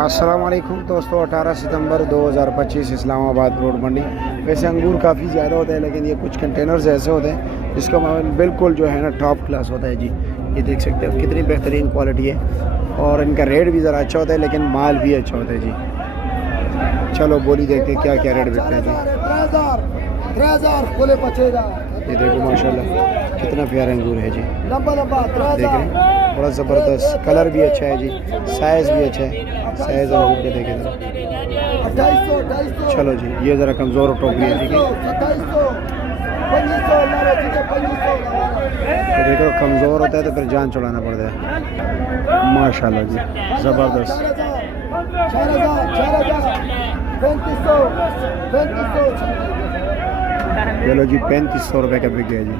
अस्सलाम वालेकुम दोस्तों, 18 सितंबर 2025 इस्लामाबाद रोड मंडी। वैसे अंगूर काफ़ी ज़्यादा होता है, लेकिन ये कुछ कंटेनर्स ऐसे होते हैं जिसका माल बिल्कुल जो है ना टॉप क्लास होता है जी। ये देख सकते हो कितनी बेहतरीन क्वालिटी है, और इनका रेट भी ज़रा अच्छा होता है, लेकिन माल भी अच्छा होता है जी। चलो बोली देखते हैं क्या क्या रेट बिकते हैं जी। ये देखो माशाल्लाह कितना प्यारा अंगूर है जी, देख रहे हैं, बड़ा ज़बरदस्त कलर भी अच्छा है जी, साइज़ भी अच्छा है। साइज़ अंगूर के देखें ज़रा। चलो जी, ये ज़रा कमज़ोर टोकरी है, ठीक है। तो देखो कमज़ोर होता है तो फिर जान छुड़ाना पड़ता है। माशाल्लाह जी ज़बरदस्त। चलो जी 3500 रुपये का बिक गया जी।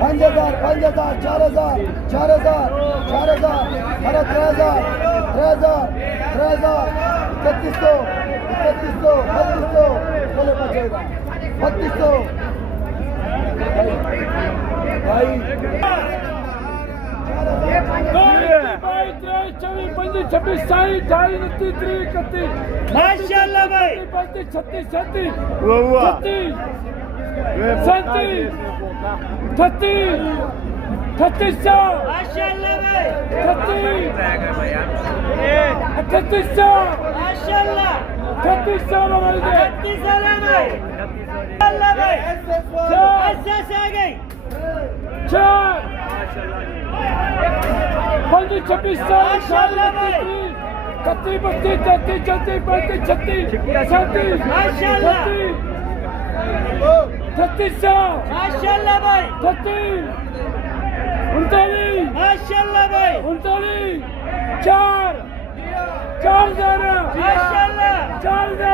पाँच हजार 4,000 4,000 4,000 3,000 3,000 3100 बोले बचेगा 3200 भाई 26 माशाल्लाह भाई 36 36 माशाल्लाह भाई 3800 माशाल्लाह 3800 भाई 3800 भाई माशाल्लाह भाई ऐसे से आ गई 4 26 माशाल्लाह भाई 31 32 33 36 माशाल्लाह 3600 माशाल्लाह भाई 39 माशाल्लाह भाई 4 4000 माशाल्लाह 4000